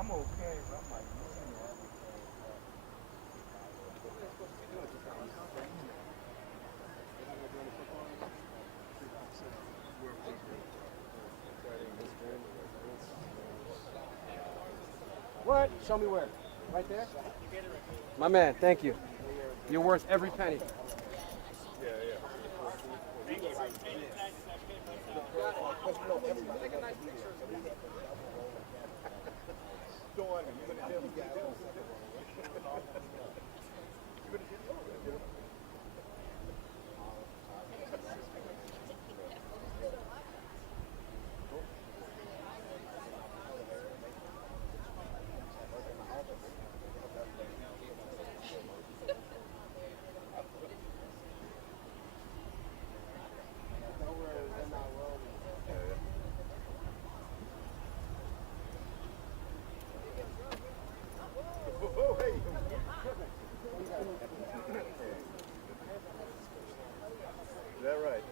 I'm okay. I'm like, what? Show me where. Right there? My man, thank you. You're worth every penny. Is that right?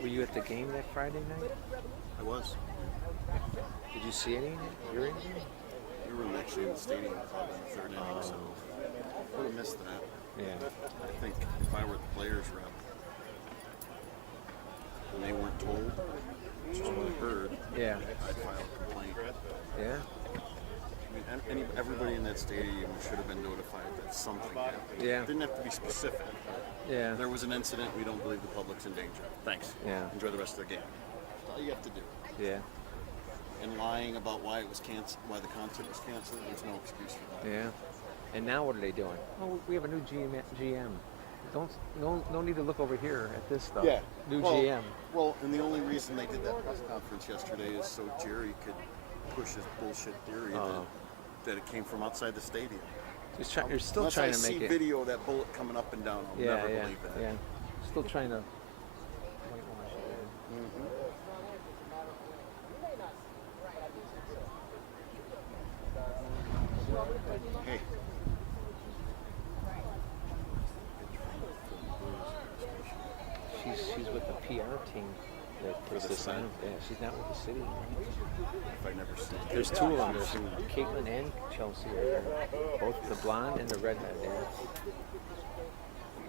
Were you at the game that Friday night? I was. Did you see any? Hear anything? We were actually in the stadium in the third inning, so I would have missed that. Yeah. I think if I were the players rep and they weren't told, which is what I heard, Yeah. I'd file a complaint. Yeah. I mean, everybody in that stadium should have been notified that something happened. Yeah. It didn't have to be specific. Yeah. There was an incident. We don't believe the public's in danger. Thanks. Yeah. Enjoy the rest of the game. That's all you have to do. Yeah. And lying about why it was canceled, why the concert was canceled, there's no excuse for that. Yeah. And now what are they doing? Oh, we have a new GM. No need to look over here at this stuff. Yeah. New GM. Well, and the only reason they did that press conference yesterday is so Jerry could push his bullshit theory that it came from outside the stadium. You're still Unless trying I to make see it. video of that bullet coming up and down, I'll never believe that. Yeah. Still trying to. Hey. with the PR team that puts the this on. cement? Yeah, she's not with the city. If I never seen it. There's two of them. There's Caitlin and Chelsea are there. Both the blonde and the redhead there.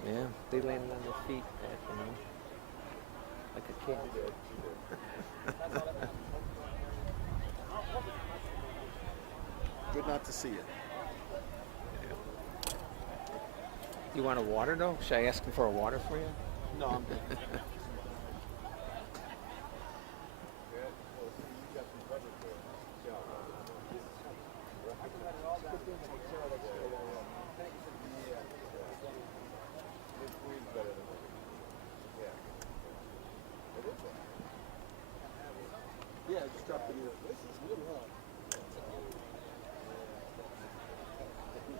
Yeah, they landed on their feet, like a kid. Good not to see it. You want a water though? Should I ask him for a water for you? No, I'm good. Yeah, just drop the new. This is good, huh?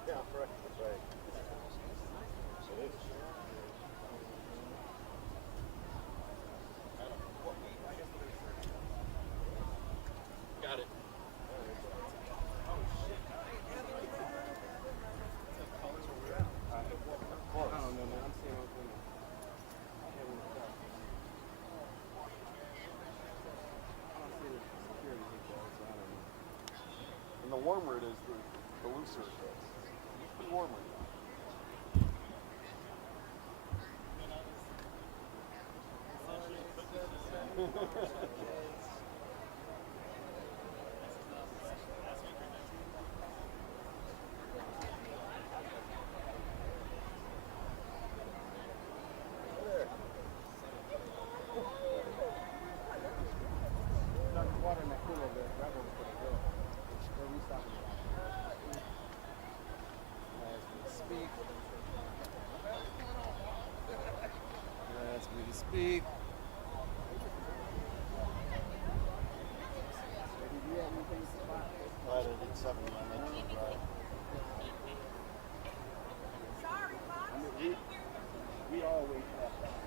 Yeah, right, right. Got it. I don't know, man. I'm seeing one thing. And the warmer it is, the looser it gets. It's pretty warm right now. Water in that pool over there. That one's pretty good. Where we stopping at? As we speak. As we speak. Did you have anything to spot? I did 7 minutes. Sorry, Bob. I mean, we always have that.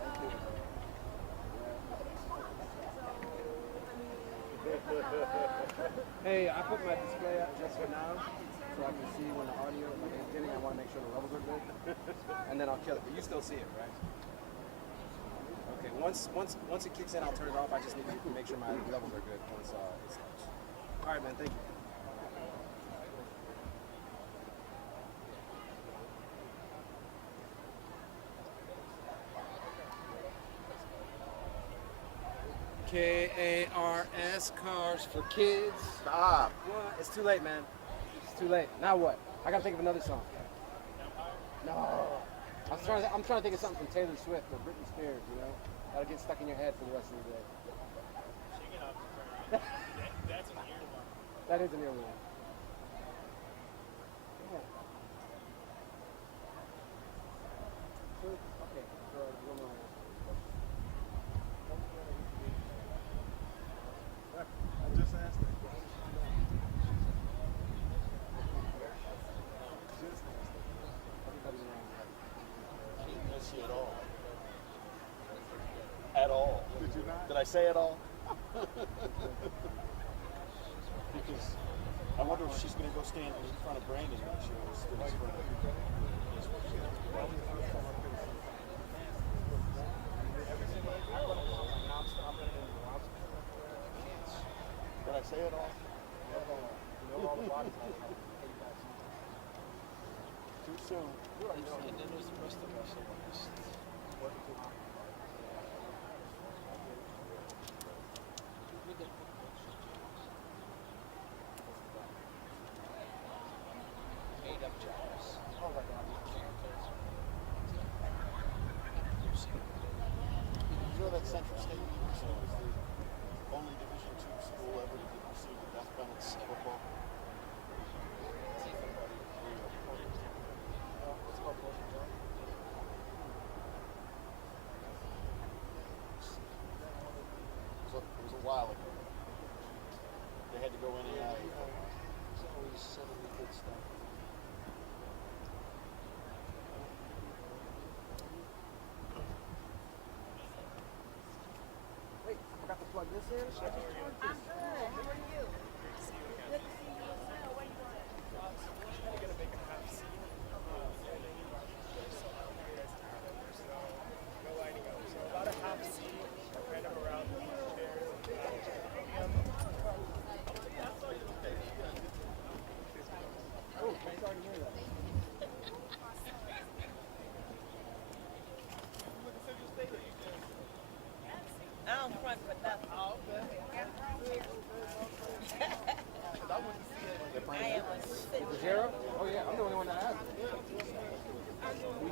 Hey, I put my display up just for now, so I can see when the audio, like in the beginning, I want to make sure the levels are good, and then I'll kill it. But you still see it, right? Okay. Once it kicks in, I'll turn it off. I just need to make sure my levels are good once it starts. All right, man. Thank you. KARS, cars for kids. Stop. What? It's too late, man. It's too late. Now what? I gotta think of another song. No. I'm trying to think of something from Taylor Swift or Britney Spears, you know? That'll get stuck in your head for the rest of the day. That's an earworm. That is an earworm. Yeah. Okay, so one more. I just asked her. Everybody's around. I didn't miss you at all. At all. Did you not? Did I say at all? Because I wonder if she's going to go stand in front of Brandon when she was in front of Did I say it all? Too soon. And then there's the rest of us. Made up jobs. You know that Central State University is the only Division II school ever to receive the death penalty in football? It was a while ago. They had to go in and out. He's always sending me good stuff. Wait, I forgot to plug this in. I'm good. How are you? Good to see you as well. What are you doing? We're gonna make a half scene. No lighting up. So about a half scene.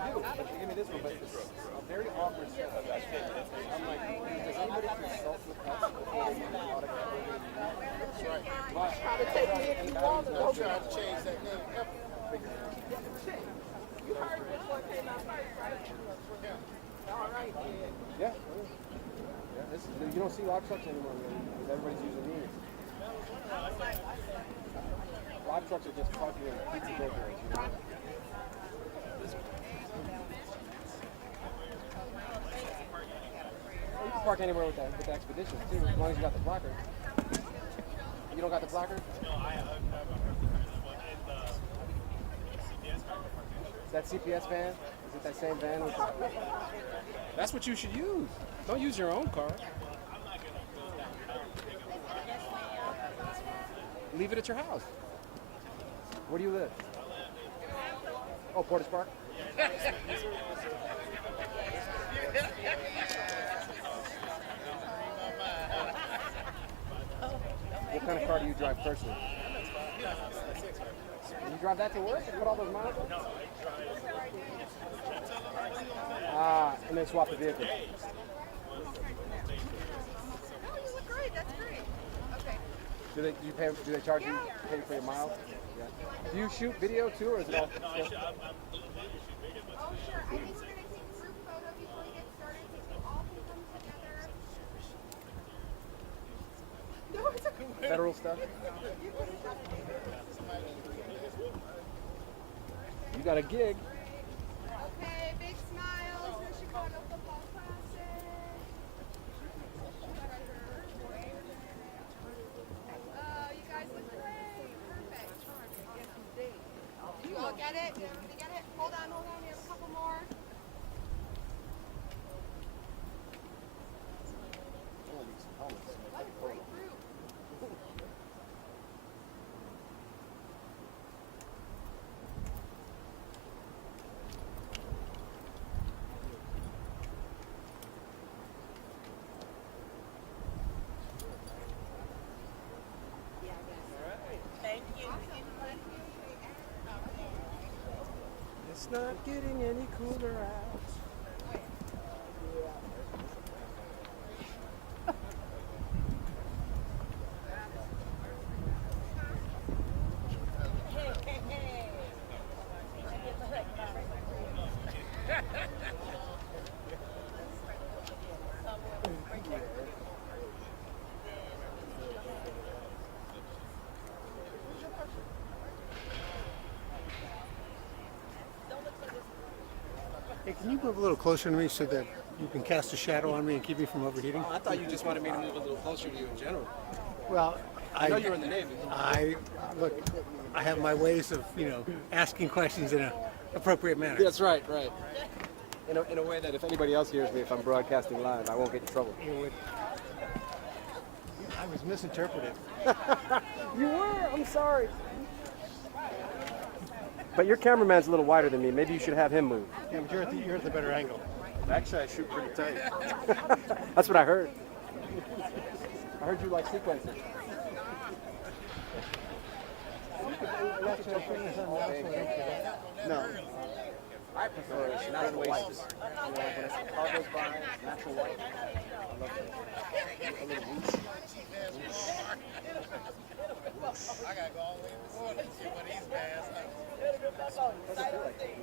do. But they gave me this one, but it's a very awkward setup. I'm like, does anybody consult with us before they use the product that we're going to use? That's right. But Try to take me if you want to. Don't try to change that name. You heard which one came out first, right? All right, then. yeah. This is, you don't see log trucks anymore, really, because everybody's using these. Log trucks are just fucking pizza burgers, you know? You can park anywhere with the Expeditions, too, as long as you got the placard. You don't got the placard? No, I have Is that CPS van? Is it that same van? That's what you should use. Don't use your own car. Leave it at your house. Where do you live? Oh, Portage Park? What kind of car do you drive personally? You drive that to work and put all those miles on? And then swap the vehicle. No, you look great. That's great. Okay. Do they charge you pay for your miles? Yeah. Do you shoot video too, or is it all? Oh, sure. I think we're going to take a group photo before we get started so we all can come together. No, it's okay. Federal stuff? You got a gig. Okay, big smiles. The Chicago Football Classic. Oh, you guys look great. Perfect. You all get it? Did everybody get it? Hold on. We have a couple more. What a great group. It's not getting any cooler out. Hey, can you move a little closer to me so that you can cast a shadow on me and keep me from overheating? I thought you just wanted me to move a little closer to you in general. Well, I know you're in the Navy. Look, I have my ways of, asking questions in an appropriate manner. That's right. In a way that if anybody else hears me, if I'm broadcasting live, I won't get in trouble. I was misinterpreted. You were? I'm sorry. But your cameraman's a little wider than me. Maybe you should have him move. Yeah, but you're at the better angle. Actually, I shoot pretty tight. That's what I heard. I heard you like sequencing. No. I prefer natural whites. When a car goes by, natural white. I love it. A little whoosh. I gotta go all the way to the water to see what he's fast. Doesn't feel like it.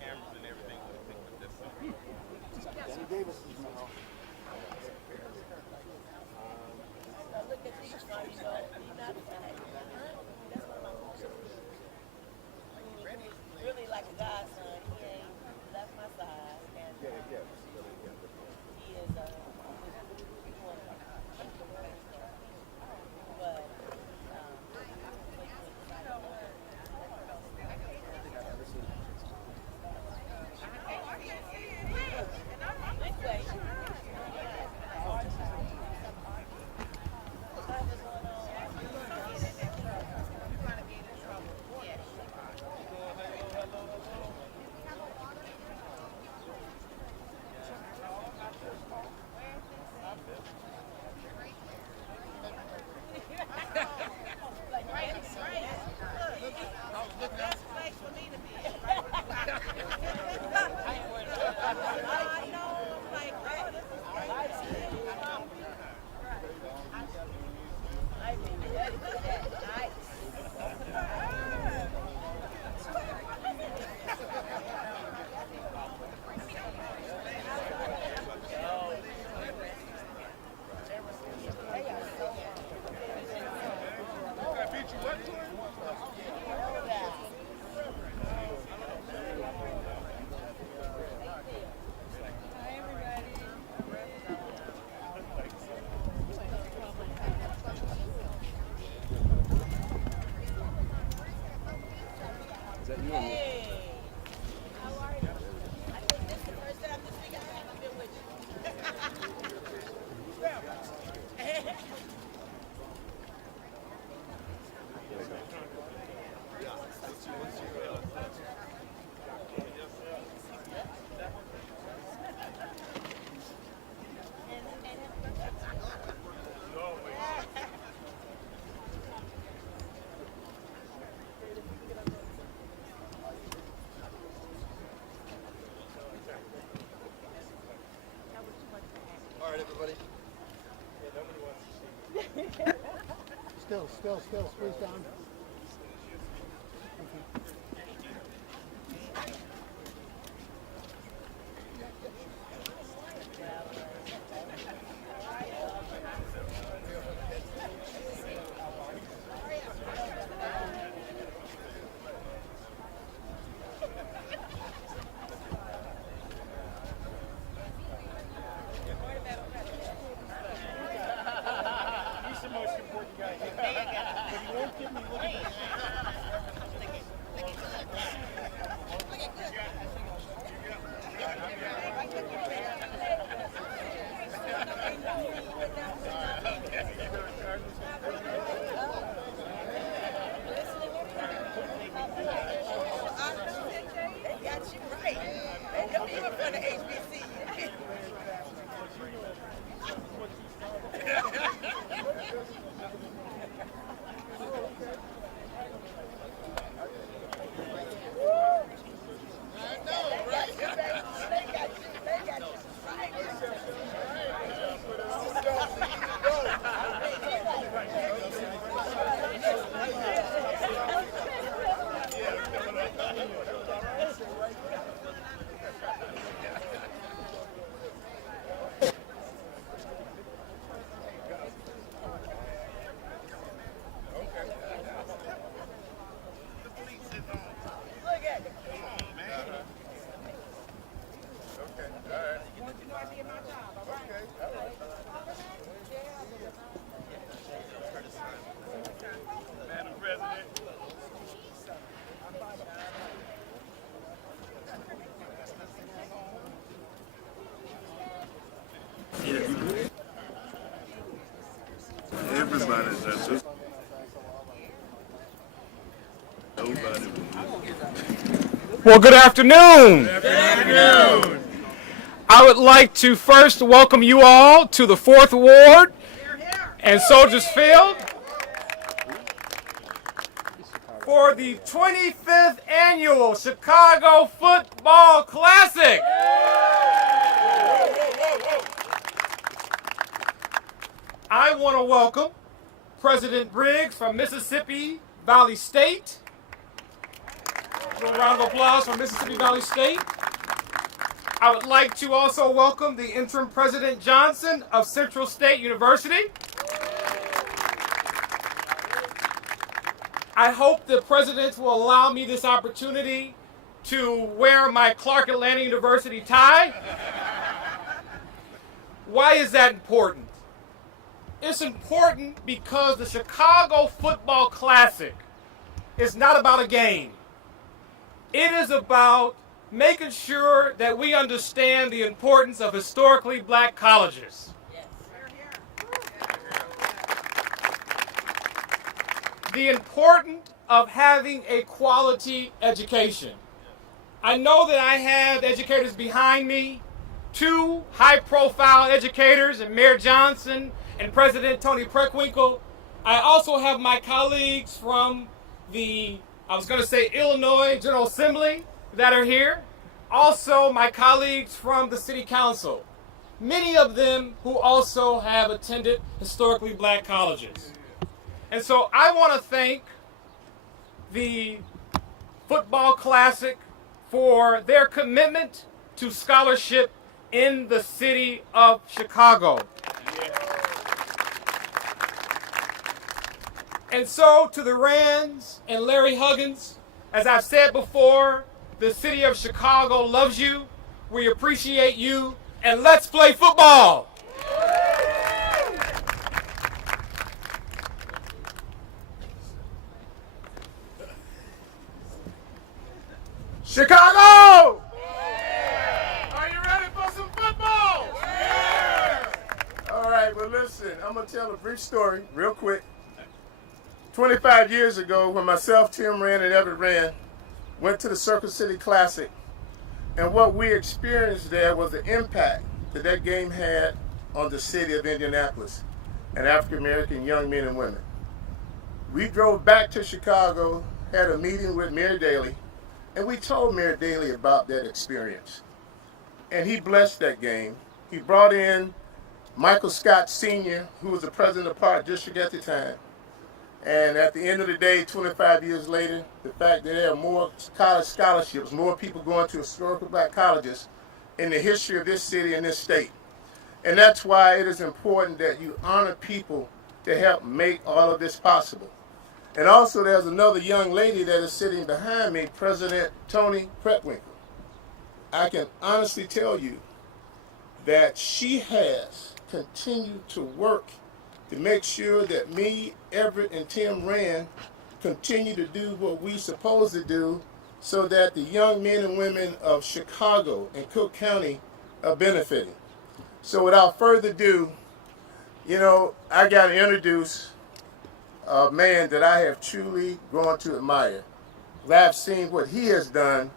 Cameras and everything. Danny Davis is my home. Really like a godson. He ain't left my side. And he is, but, Hey, how are you? I think this is the first time this week I haven't been with you. All right, everybody. Still, squeeze down. He's the most important guy here. But he won't give me what he wants. They got you right. They know you in front of HBCU. Madam President. Everybody does it. Nobody will. Well, good afternoon. Good afternoon. I would like to first welcome you all to the 4th Ward and Soldiers Field for the 25th Annual Chicago Football Classic. I want to welcome President Briggs from Mississippi Valley State. A little round of applause for Mississippi Valley State. I would like to also welcome the interim President Johnson of Central State University. I hope the President will allow me this opportunity to wear my Clark Atlanta University tie. Why is that important? It's important because the Chicago Football Classic is not about a game. It is about making sure that we understand the importance of historically black colleges. The importance of having a quality education. I know that I have educators behind me, 2 high-profile educators, and Mayor Johnson and President Tony Preckwinkle. I also have my colleagues from the, Illinois General Assembly that are here. Also, my colleagues from the City Council. Many of them who also have attended historically black colleges. And so I want to thank the Football Classic for their commitment to scholarship in the city of Chicago. And so to the Rands and Larry Huggins, as I've said before, the city of Chicago loves you, we appreciate you, and let's play football! Chicago! Are you ready for some football? All right, well, listen, I'm going to tell a brief story real quick. 25 years ago, when myself, Tim Rand, and Everett Rand went to the Circle City Classic, and what we experienced there was the impact that that game had on the city of Indianapolis and African-American young men and women. We drove back to Chicago, had a meeting with Mayor Daley, and we told Mayor Daley about that experience. And he blessed that game. He brought in Michael Scott Sr., who was the president of Park District at the time. And at the end of the day, 25 years later, the fact that there are more college scholarships, more people going to historical black colleges in the history of this city and this state. And that's why it is important that you honor people to help make all of this possible. And also there's another young lady that is sitting behind me, President Toni Preckwinkle. I can honestly tell you that she has continued to work to make sure that me, Everett, and Tim Rand continue to do what we're supposed to do so that the young men and women of Chicago and Cook County are benefiting. So without further ado, I got to introduce a man that I have truly grown to admire. I've seen what he has done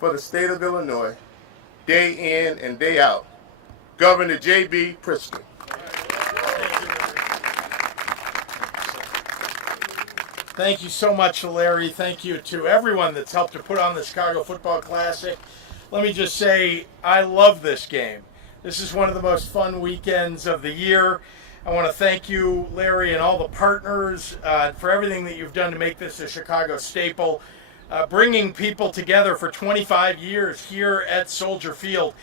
for the state of Illinois, day in and day out. Governor J.B. Pritzker. Thank you so much, Larry. Thank you to everyone that's helped to put on the Chicago Football Classic. Let me just say, I love this game. This is one of the most fun weekends of the year. I want to thank you, Larry, and all the partners for everything that you've done to make this a Chicago staple, bringing people together for 25 years here at Soldier Field.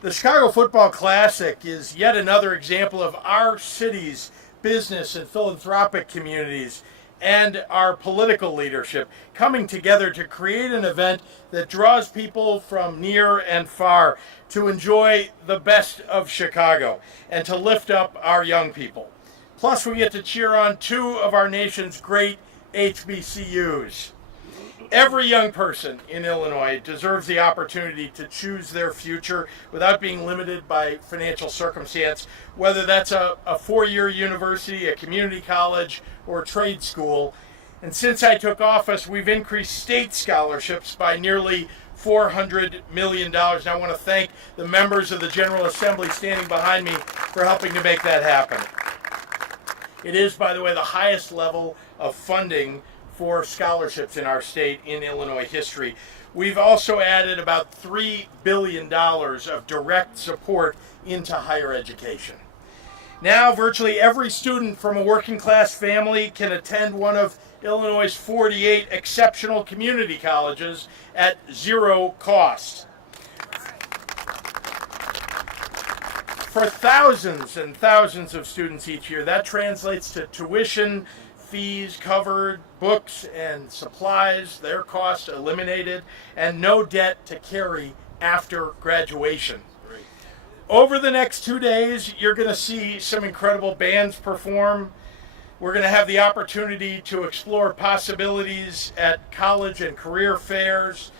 The Chicago Football Classic is yet another example of our city's business and philanthropic communities and our political leadership coming together to create an event that draws people from near and far to enjoy the best of Chicago and to lift up our young people. Plus, we get to cheer on two of our nation's great HBCUs. Every young person in Illinois deserves the opportunity to choose their future without being limited by financial circumstance, whether that's a four-year university, a community college, or trade school. And since I took office, we've increased state scholarships by nearly $400 million. And I want to thank the members of the General Assembly standing behind me for helping to make that happen. It is, by the way, the highest level of funding for scholarships in our state in Illinois history. We've also added about $3 billion of direct support into higher education. Now, virtually every student from a working class family can attend one of Illinois' 48 exceptional community colleges at zero cost. For thousands and thousands of students each year, that translates to tuition, fees covered, books and supplies, their costs eliminated, and no debt to carry after graduation. Great. Over the next 2 days, you're going to see some incredible bands perform. We're going to have the opportunity to explore possibilities at college and career fairs,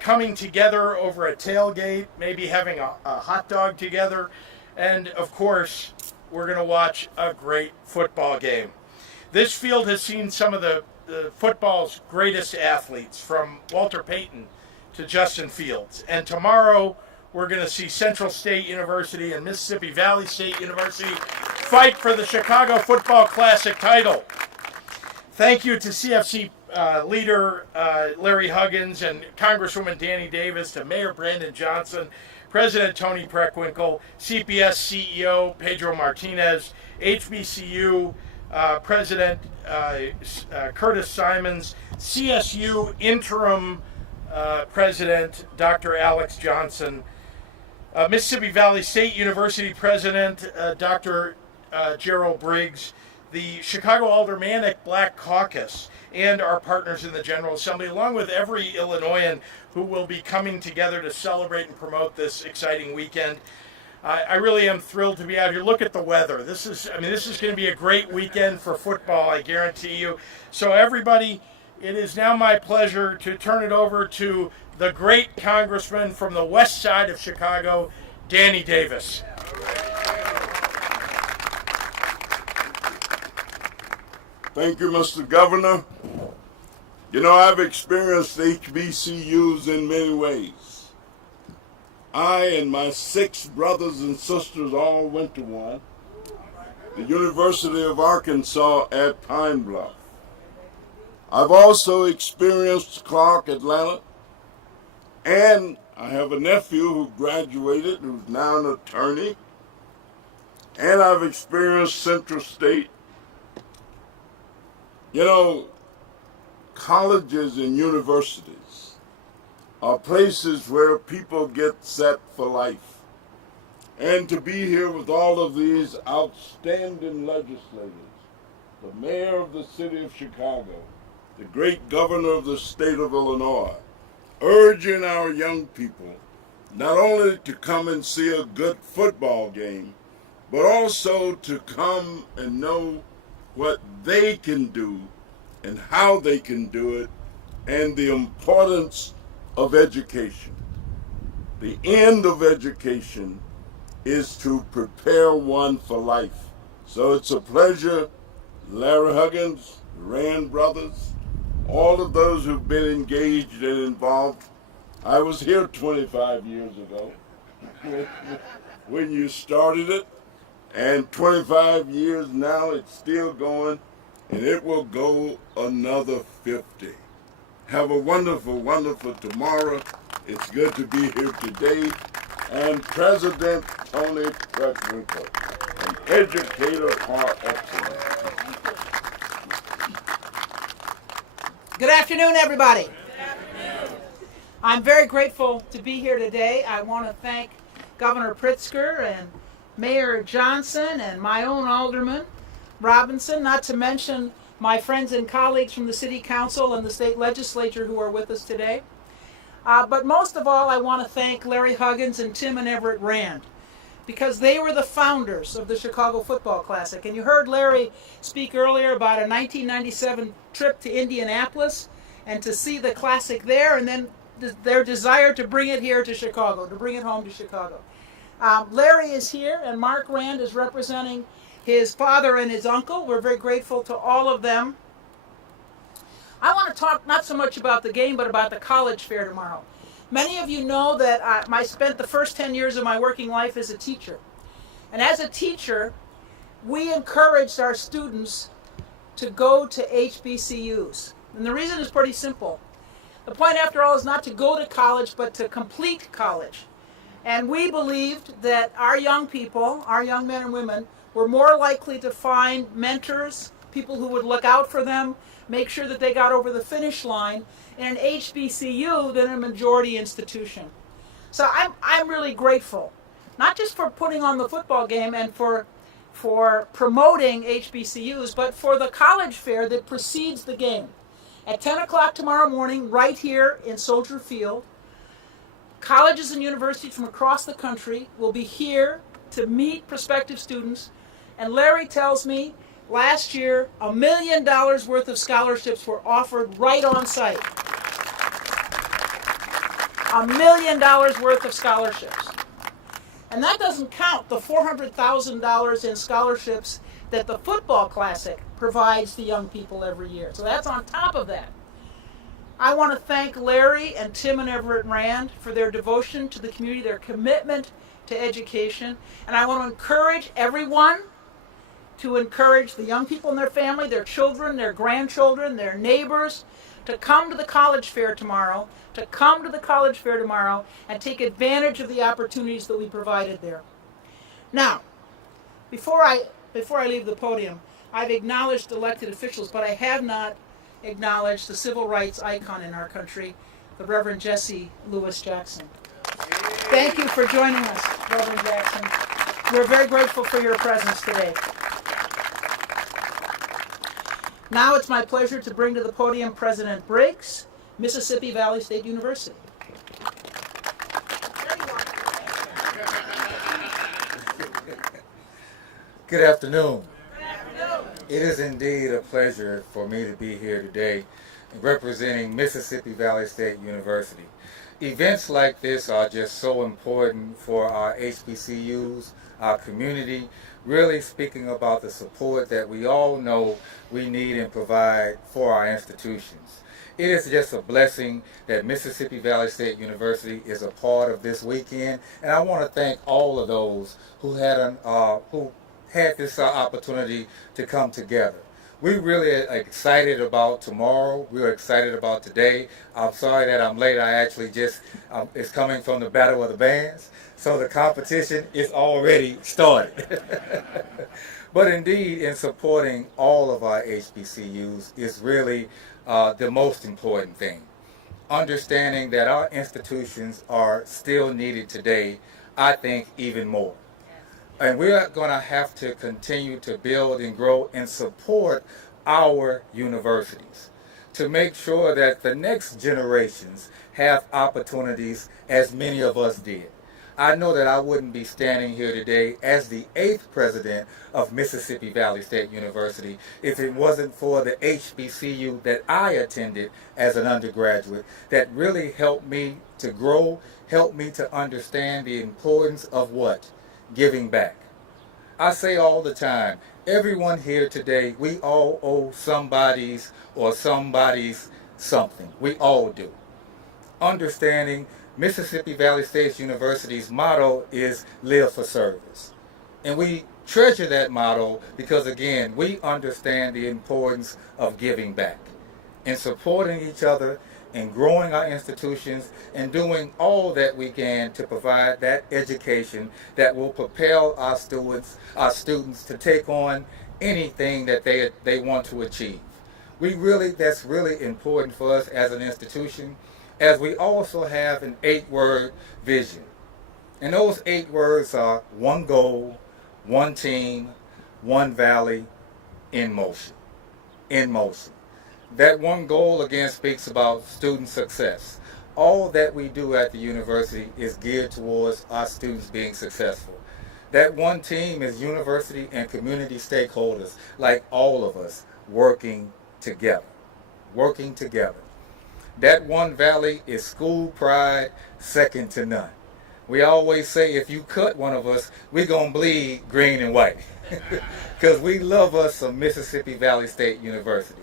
coming together over a tailgate, maybe having a hot dog together, and of course, we're going to watch a great football game. This field has seen some of the football's greatest athletes, from Walter Payton to Justin Fields. And tomorrow, we're going to see Central State University and Mississippi Valley State University fight for the Chicago Football Classic title. Thank you to CFC leader Larry Huggins and Congresswoman Danny Davis, to Mayor Brandon Johnson, President Toni Preckwinkle, CPS CEO Pedro Martinez, HBCU President Curtis Simons, CSU Interim President Dr. Alex Johnson, Mississippi Valley State University President Dr. Gerald Briggs, the Chicago Aldermanic Black Caucus, and our partners in the General Assembly, along with every Illinoisan who will be coming together to celebrate and promote this exciting weekend. I really am thrilled to be out here. Look at the weather. This is going to be a great weekend for football, I guarantee you. So everybody, it is now my pleasure to turn it over to the great congressman from the west side of Chicago, Danny Davis. Thank you, Mr. Governor. You know, I've experienced HBCUs in many ways. I and my 6 brothers and sisters all went to one, the University of Arkansas at Pine Bluff. I've also experienced Clark Atlanta, and I have a nephew who graduated, who's now an attorney, and I've experienced Central State. You know, colleges and universities are places where people get set for life. And to be here with all of these outstanding legislators, the mayor of the city of Chicago, the great governor of the state of Illinois, urging our young people not only to come and see a good football game, but also to come and know what they can do and how they can do it, and the importance of education. The end of education is to prepare one for life. So it's a pleasure, Larry Huggins, Rand brothers, all of those who've been engaged and involved. I was here 25 years ago when you started it, and 25 years now, it's still going, and it will go another 50. Have a wonderful, wonderful tomorrow. It's good to be here today. And President Tony Preckwinkle, an educator par excellence. Good afternoon, everybody. Good afternoon. I'm very grateful to be here today. I want to thank Governor Pritzker and Mayor Johnson and my own Alderman Robinson, not to mention my friends and colleagues from the City Council and the State Legislature who are with us today. But most of all, I want to thank Larry Huggins and Tim and Everett Rand, because they were the founders of the Chicago Football Classic. And you heard Larry speak earlier about a 1997 trip to Indianapolis and to see the Classic there, and then their desire to bring it here to Chicago, to bring it home to Chicago. Larry is here, and Mark Rand is representing his father and his uncle. We're very grateful to all of them. I want to talk not so much about the game, but about the college fair tomorrow. Many of you know that I spent the first 10 years of my working life as a teacher. And as a teacher, we encouraged our students to go to HBCUs. And the reason is pretty simple. The point, after all, is not to go to college, but to complete college. And we believed that our young people, our young men and women, were more likely to find mentors, people who would look out for them, make sure that they got over the finish line in an HBCU than a majority institution. So I'm really grateful, not just for putting on the football game and for promoting HBCUs, but for the college fair that precedes the game. At 10 o'clock tomorrow morning, right here in Soldier Field, colleges and universities from across the country will be here to meet prospective students. And Larry tells me last year, $1 million worth of scholarships were offered right on site. $1 million worth of scholarships. And that doesn't count the $400,000 in scholarships that the Football Classic provides to young people every year. So that's on top of that. I want to thank Larry and Tim and Everett Rand for their devotion to the community, their commitment to education. And I want to encourage everyone to encourage the young people and their family, their children, their grandchildren, their neighbors, to come to the college fair tomorrow, and take advantage of the opportunities that we provided there. Now, before I leave the podium, I've acknowledged elected officials, but I have not acknowledged the civil rights icon in our country, the Reverend Jesse Lewis Jackson. Thank you for joining us, Reverend Jackson. We're very grateful for your presence today. Now it's my pleasure to bring to the podium President Briggs, Mississippi Valley State University. Good afternoon. Good afternoon. It is indeed a pleasure for me to be here today representing Mississippi Valley State University. Events like this are just so important for our HBCUs, our community, really speaking about the support that we all know we need and provide for our institutions. It is just a blessing that Mississippi Valley State University is a part of this weekend, and I want to thank all of those who had this opportunity to come together. We really are excited about tomorrow. We're excited about today. I'm sorry that I'm late. I actually just is coming from the Battle of the Bands, so the competition is already started. But indeed, in supporting all of our HBCUs is really the most important thing. Understanding that our institutions are still needed today, I think even more. And we're going to have to continue to build and grow and support our universities to make sure that the next generations have opportunities as many of us did. I know that I wouldn't be standing here today as the 8th president of Mississippi Valley State University if it wasn't for the HBCU that I attended as an undergraduate that really helped me to grow, helped me to understand the importance of what? Giving back. I say all the time, everyone here today, we all owe somebody's something. We all do. Understanding Mississippi Valley State University's motto is live for service. And we treasure that motto because, again, we understand the importance of giving back and supporting each other and growing our institutions and doing all that we can to provide that education that will propel our students to take on anything that they want to achieve. That's really important for us as an institution, as we also have an 8-word vision. And those 8 words are one goal, one team, one valley, in motion. In motion. That one goal again speaks about student success. All that we do at the university is geared towards our students being successful. That one team is university and community stakeholders, like all of us, working together. Working together. That one valley is school pride, second to none. We always say if you cut one of us, we're going to bleed green and white. Because we love us some Mississippi Valley State University.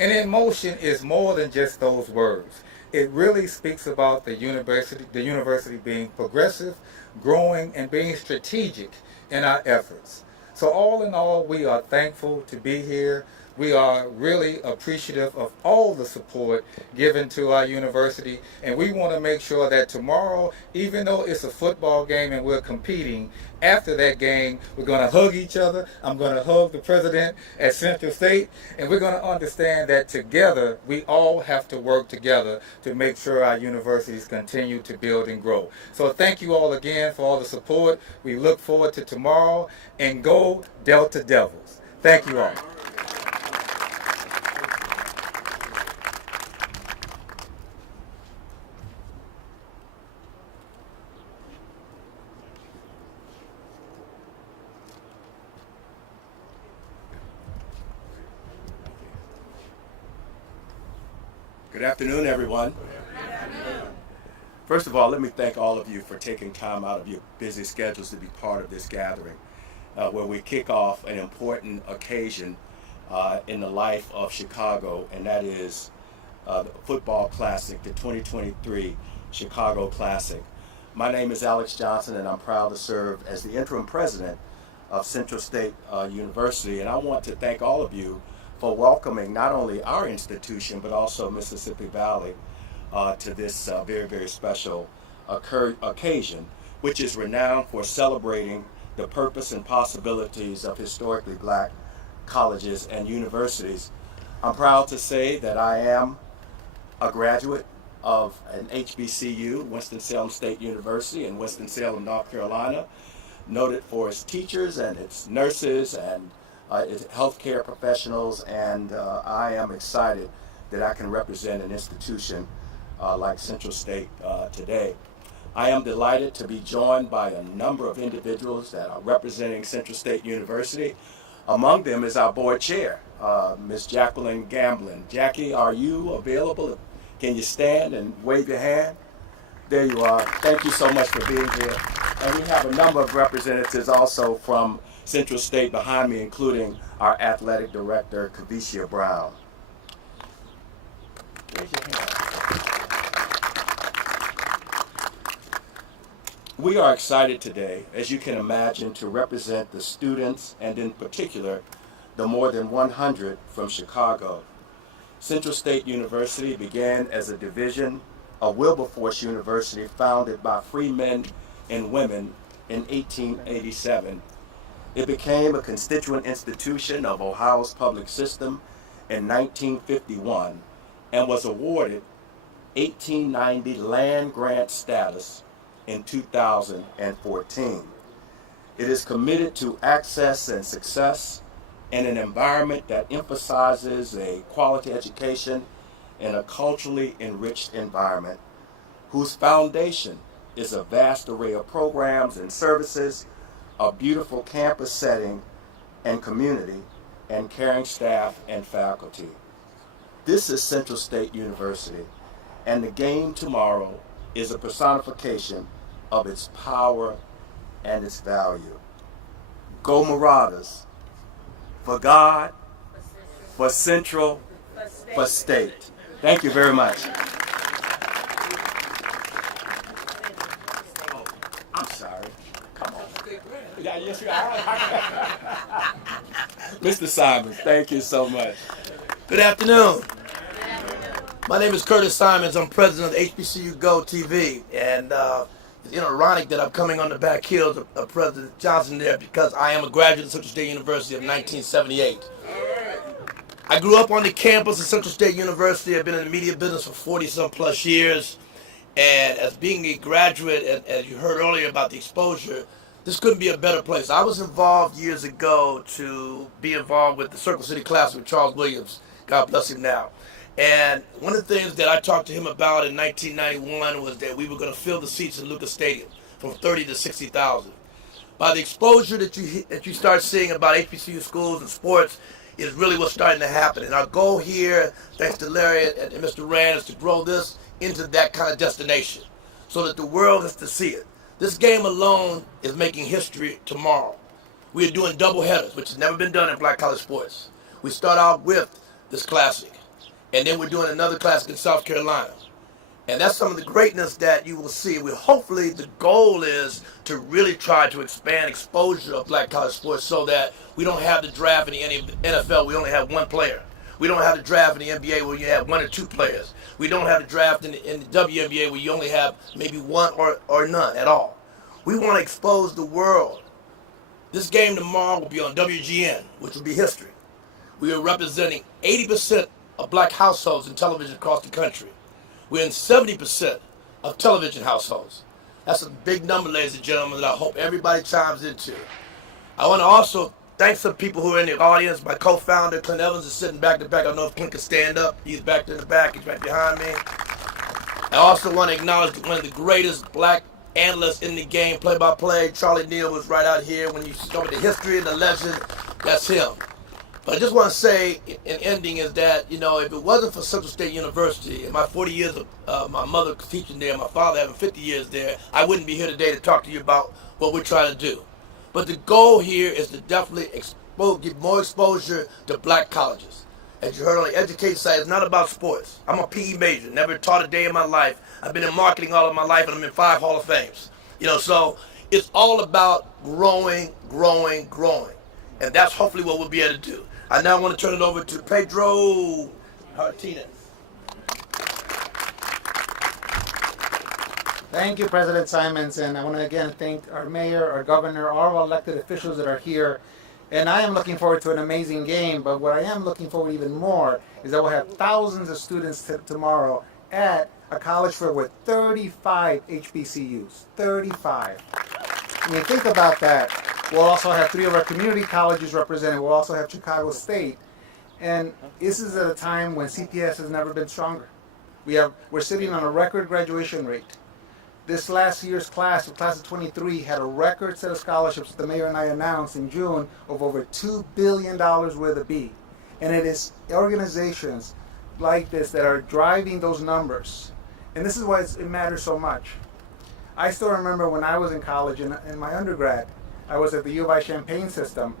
And in motion is more than just those words. It really speaks about the university being progressive, growing, and being strategic in our efforts. So all in all, we are thankful to be here. We are really appreciative of all the support given to our university, and we want to make sure that tomorrow, even though it's a football game and we're competing, after that game, we're going to hug each other. I'm going to hug the president at Central State, and we're going to understand that together, we all have to work together to make sure our universities continue to build and grow. So thank you all again for all the support. We look forward to tomorrow, and go Delta Devils. Thank you all. Good afternoon, everyone. Good afternoon. First of all, let me thank all of you for taking time out of your busy schedules to be part of this gathering, where we kick off an important occasion in the life of Chicago, and that is the football classic, the 2023 Chicago Classic. My name is Alex Johnson, and I'm proud to serve as the interim president of Central State University, and I want to thank all of you for welcoming not only our institution, but also Mississippi Valley to this very, very special occasion, which is renowned for celebrating the purpose and possibilities of historically black colleges and universities. I'm proud to say that I am a graduate of an HBCU, Winston-Salem State University in Winston-Salem, North Carolina, noted for its teachers and its nurses and healthcare professionals, and I am excited that I can represent an institution like Central State today. I am delighted to be joined by a number of individuals that are representing Central State University. Among them is our board chair, Miss Jacqueline Gamblin. Jackie, are you available? Can you stand and wave your hand? There you are. Thank you so much for being here. And we have a number of representatives also from Central State behind me, including our athletic director, Kavisha Brown. Raise your hand. We are excited today, as you can imagine, to represent the students and in particular, the more than 100 from Chicago. Central State University began as a division of Wilberforce University founded by free men and women in 1887. It became a constituent institution of Ohio's public system in 1951 and was awarded 1890 land grant status in 2014. It is committed to access and success in an environment that emphasizes a quality education in a culturally enriched environment whose foundation is a vast array of programs and services, a beautiful campus setting and community, and caring staff and faculty. This is Central State University, and the game tomorrow is a personification of its power and its value. Go Marauders! For God, for Central, for State. Thank you very much. Oh, I'm sorry. Come on. Yeah, yes, you are. Mr. Simons, thank you so much. Good afternoon. My name is Curtis Simons. I'm president of HBCU Go TV. And it's ironic that I'm coming on the back heels of President Johnson there because I am a graduate of Central State University of 1978. I grew up on the campus of Central State University. I've been in the media business for 40-some plus years. And as being a graduate, and as you heard earlier about the exposure, this couldn't be a better place. I was involved years ago to be involved with the Circle City Classic with Charles Williams. God bless him now. And one of the things that I talked to him about in 1991 was that we were going to fill the seats in Lucas Stadium from 30 to 60,000. By the exposure that you start seeing about HBCU schools and sports is really what's starting to happen. And our goal here, thanks to Larry and Mr. Rand, is to grow this into that kind of destination so that the world gets to see it. This game alone is making history tomorrow. We are doing double headers, which has never been done in black college sports. We start out with this classic, and then we're doing another classic in South Carolina. And that's some of the greatness that you will see. Hopefully the goal is to really try to expand exposure of black college sports so that we don't have the draft in the NFL, we only have one player. We don't have the draft in the NBA where you have one or two players. We don't have the draft in the WNBA where you only have maybe one or none at all. We want to expose the world. This game tomorrow will be on WGN, which will be history. We are representing 80% of black households in television across the country. We're in 70% of television households. That's a big number, ladies and gentlemen, that I hope everybody chimes into. I want to also thank some people who are in the audience. My co-founder, Clint Evans, is sitting back to back. I don't know if Clint can stand up. He's back in the back. He's right behind me. I also want to acknowledge one of the greatest black analysts in the game, play-by-play. Charlie Neal was right out here. When you discover the history and the legend, that's him. But I just want to say, in ending, is that, if it wasn't for Central State University and my 40 years of my mother teaching there, my father having 50 years there, I wouldn't be here today to talk to you about what we're trying to do. But the goal here is to definitely give more exposure to black colleges. As you heard on the education side, it's not about sports. I'm a PE major, never taught a day in my life. I've been in marketing all of my life, and I'm in 5 Hall of Fames. So it's all about growing. And that's hopefully what we'll be able to do. I now want to turn it over to Pedro Martinez. Thank you, President Simons, and I want to again thank our mayor, our governor, all our elected officials that are here. And I am looking forward to an amazing game, but what I am looking forward even more is that we'll have thousands of students tomorrow at a college fair with 35 HBCUs. 35. When you think about that, we'll also have 3 of our community colleges represented. We'll also have Chicago State. And this is at a time when CPS has never been stronger. We're sitting on a record graduation rate. This last year's class, the class of 23, had a record set of scholarships the mayor and I announced in June of over $2 billion worth of B. And it is organizations like this that are driving those numbers. And this is why it matters so much. I still remember when I was in college, in my undergrad, I was at the U of I Champaign system.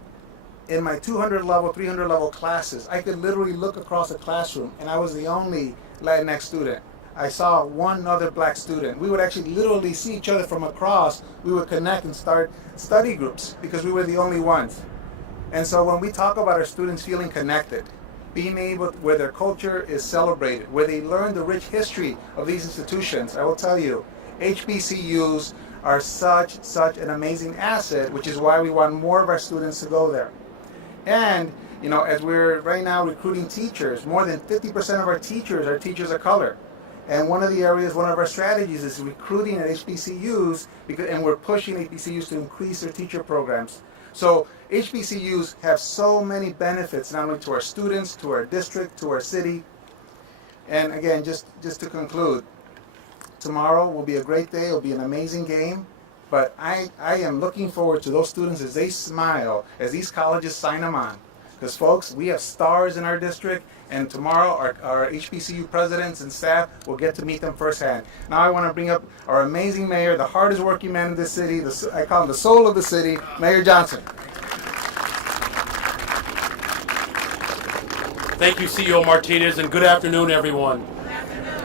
In my 200 level, 300 level classes, I could literally look across a classroom and I was the only Latinx student. I saw one other black student. We would actually literally see each other from across. We would connect and start study groups because we were the only ones. And so when we talk about our students feeling connected, being able, where their culture is celebrated, where they learn the rich history of these institutions, I will tell you, HBCUs are such an amazing asset, which is why we want more of our students to go there. And, you know, as we're right now recruiting teachers, more than 50% of our teachers are teachers of color. And one of the areas, one of our strategies is recruiting at HBCUs, and we're pushing HBCUs to increase their teacher programs. So HBCUs have so many benefits, not only to our students, to our district, to our city. And again, just to conclude, tomorrow will be a great day. It'll be an amazing game. But I am looking forward to those students as they smile, as these colleges sign them on. Because folks, we have stars in our district, and tomorrow our HBCU presidents and staff will get to meet them firsthand. Now I want to bring up our amazing mayor, the hardest working man in this city, I call him the soul of the city, Mayor Johnson. Thank you, CEO Martinez, and good afternoon, everyone.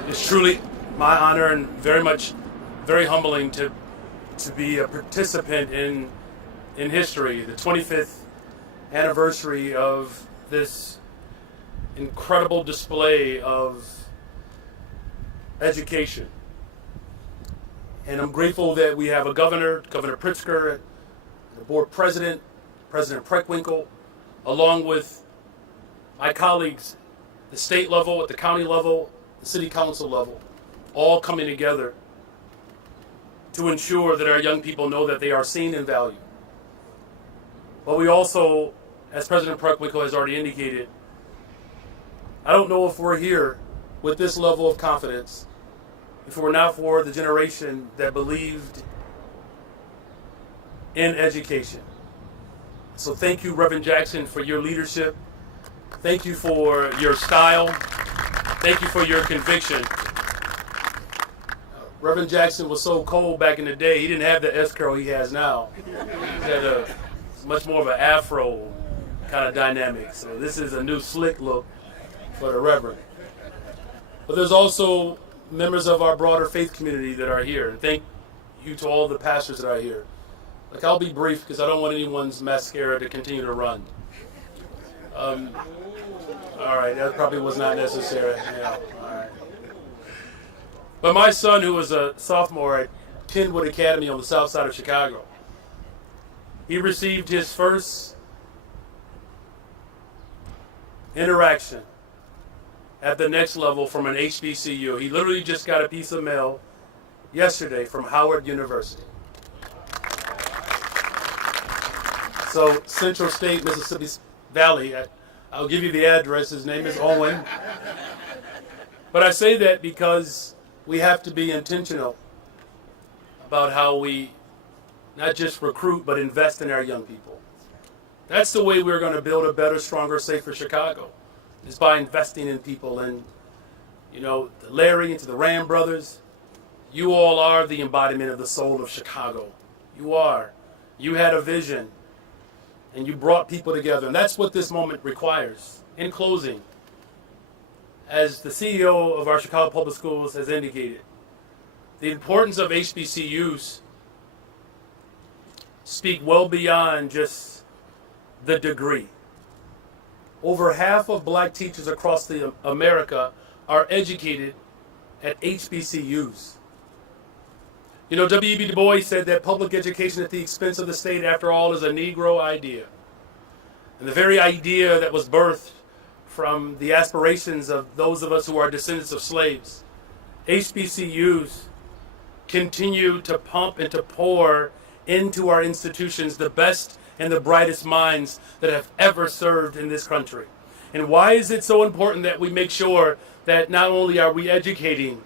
It's truly my honor and very humbling to be a participant in history, the 25th anniversary of this incredible display of education. And I'm grateful that we have a Governor Pritzker, the board president, President Preckwinkle, along with my colleagues, the state level, at the county level, the city council level, all coming together to ensure that our young people know that they are seen and valued. But we also, as President Preckwinkle has already indicated, I don't know if we're here with this level of confidence if it were not for the generation that believed in education. So thank you, Reverend Jackson, for your leadership. Thank you for your style. Thank you for your conviction. Reverend Jackson was so cold back in the day, he didn't have the S-curl he has now. He had a much more of an afro kind of dynamic. So this is a new slick look for the Reverend. But there's also members of our broader faith community that are here. And thank you to all the pastors that are here. Like, I'll be brief because I don't want anyone's mascara to continue to run. All right, that probably was not necessary. Yeah, all right. But my son, who was a sophomore at Kenwood Academy on the south side of Chicago, he received his first interaction at the next level from an HBCU. He literally just got a piece of mail yesterday from Howard University. So Central State, Mississippi Valley, I'll give you the address. His name is Owen. But I say that because we have to be intentional about how we not just recruit, but invest in our young people. That's the way we're going to build a better, stronger, safer Chicago, is by investing in people. And, you know, Larry and to the Ram brothers, you all are the embodiment of the soul of Chicago. You are. You had a vision, and you brought people together. And that's what this moment requires. In closing, as the CEO of our Chicago Public Schools has indicated, the importance of HBCUs speak well beyond just the degree. Over half of black teachers across America are educated at HBCUs. You know, W.B. Du Bois said that public education at the expense of the state, after all, is a Negro idea. And the very idea that was birthed from the aspirations of those of us who are descendants of slaves. HBCUs continue to pump and to pour into our institutions the best and the brightest minds that have ever served in this country. And why is it so important that we make sure that not only are we educating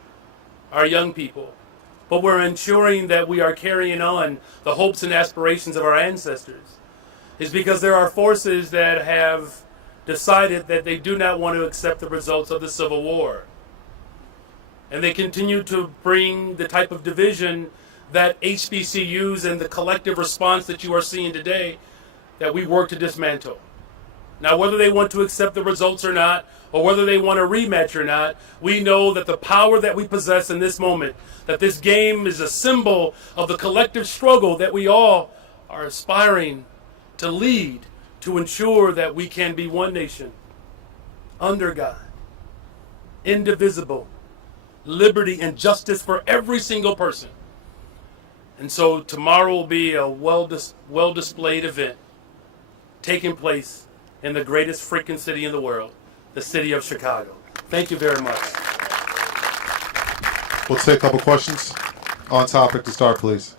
our young people, but we're ensuring that we are carrying on the hopes and aspirations of our ancestors? Is because there are forces that have decided that they do not want to accept the results of the Civil War. And they continue to bring the type of division that HBCUs and the collective response that you are seeing today that we work to dismantle. Now, whether they want to accept the results or not, or whether they want a rematch or not, we know that the power that we possess in this moment, that this game is a symbol of the collective struggle that we all are aspiring to lead to ensure that we can be one nation, under God, indivisible, liberty and justice for every single person. And so tomorrow will be a well-displayed event taking place in the greatest freaking city in the world, the city of Chicago. Thank you very much. We'll take a couple questions on topic to start, please.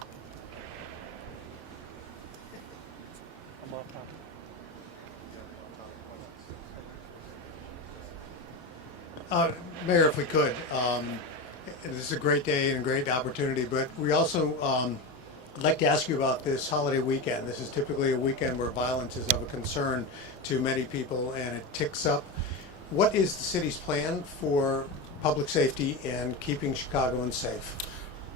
Mayor, if we could, this is a great day and a great opportunity, but we also I'd like to ask you about this holiday weekend. This is typically a weekend where violence is of a concern to many people and it ticks up. What is the city's plan for public safety and keeping Chicagoans safe?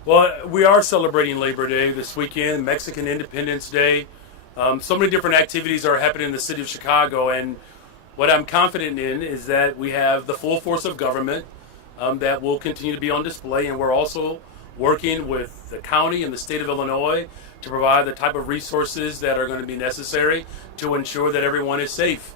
Well, we are celebrating Labor Day this weekend, Mexican Independence Day. So many different activities are happening in the city of Chicago, and what I'm confident in is that we have the full force of government that will continue to be on display, and we're also working with the county and the state of Illinois to provide the type of resources that are going to be necessary to ensure that everyone is safe.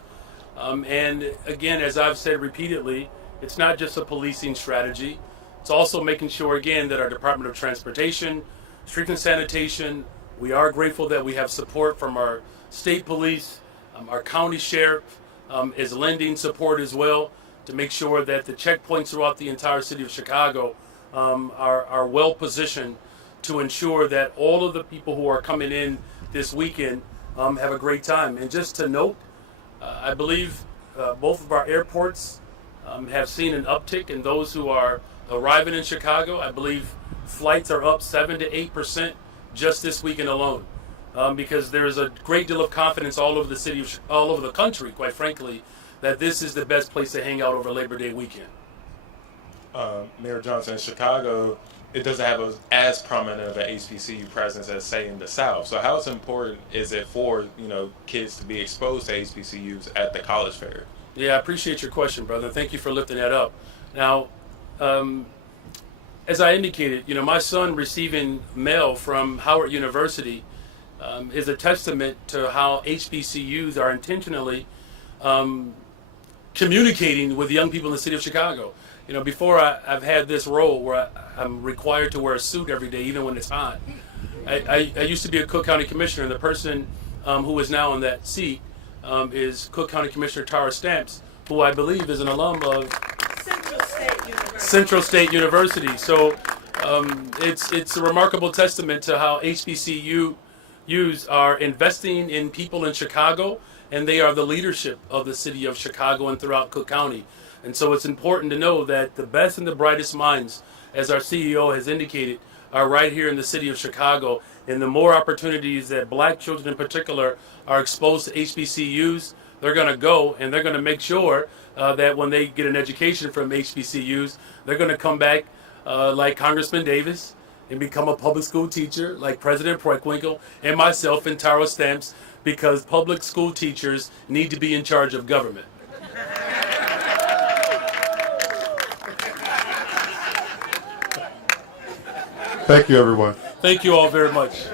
And again, as I've said repeatedly, it's not just a policing strategy. It's also making sure, again, that our Department of Transportation, Street and Sanitation, we are grateful that we have support from our state police, our county sheriff is lending support as well to make sure that the checkpoints throughout the entire city of Chicago are well positioned to ensure that all of the people who are coming in this weekend have a great time. And just to note, I believe both of our airports have seen an uptick in those who are arriving in Chicago. I believe flights are up 7 to 8% just this weekend alone, because there's a great deal of confidence all over the city, all over the country, quite frankly, that this is the best place to hang out over Labor Day weekend. Mayor Johnson, in Chicago, it doesn't have as prominent of an HBCU presence as, say, in the South. So how important is it for, kids to be exposed to HBCUs at the college fair? Yeah, I appreciate your question, brother. Thank you for lifting that up. Now, as I indicated, my son receiving mail from Howard University is a testament to how HBCUs are intentionally communicating with young people in the city of Chicago. Before I've had this role where I'm required to wear a suit every day, even when it's hot. I used to be a Cook County Commissioner, and the person who is now in that seat is Cook County Commissioner Tara Stamps, who I believe is an alum of Central State University. So it's a remarkable testament to how HBCUs are investing in people in Chicago, and they are the leadership of the city of Chicago and throughout Cook County. And so it's important to know that the best and the brightest minds, as our CEO has indicated, are right here in the city of Chicago. And the more opportunities that black children in particular are exposed to HBCUs, they're going to go and they're going to make sure that when they get an education from HBCUs, they're going to come back like Congressman Davis and become a public school teacher like President Preckwinkle and myself and Tara Stamps, because public school teachers need to be in charge of government. Thank you, everyone. Thank you all very much.